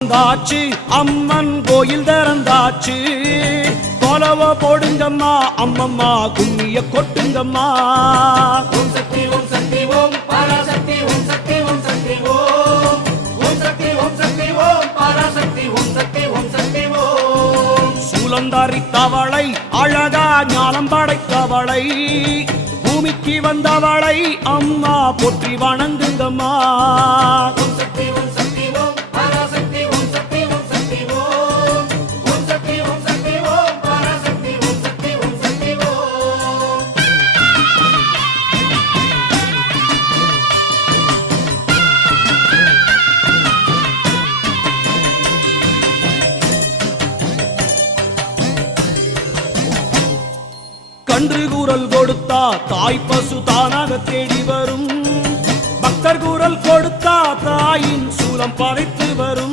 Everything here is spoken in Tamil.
தாச்சு அம்மன் கோயில் திறந்தாச்சு கொலவ போடுங்கம்மா அம்மம்மா கும்மிய கொட்டுங்கம்மா. ஓம் சக்தி ஓம் சக்தி ஓம் பராசக்தி ஓம் சக்தி ஓம் சக்தி ஓம் ஓம் சக்தி ஓம் சக்தி ஓம் பராசக்தி ஓம் சக்தி ஓம் சக்தி ஓம். சூலந்தாரி தவளை அழகா ஞானம் படைத்தவளை பூமிக்கு வந்தவளை அம்மா போற்றி வணங்குங்கம்மா. ஓம் சக்தி ஓம் சக்தி ஓம் பராசக்தி ஓம் சக்தி ஓம் சக்தி ஓம் ஓம் சக்தி ஓம் சக்தி ஓம் பராசக்தி ஓம் சக்தி ஓம் சக்தி ஓம். கன்று கூறல் கொடுத்தா தாய் பசு தானாக தேடி வரும். பக்தர் கூறல் கொடுத்தா தாயின் சூலம் பறைத்து வரும்.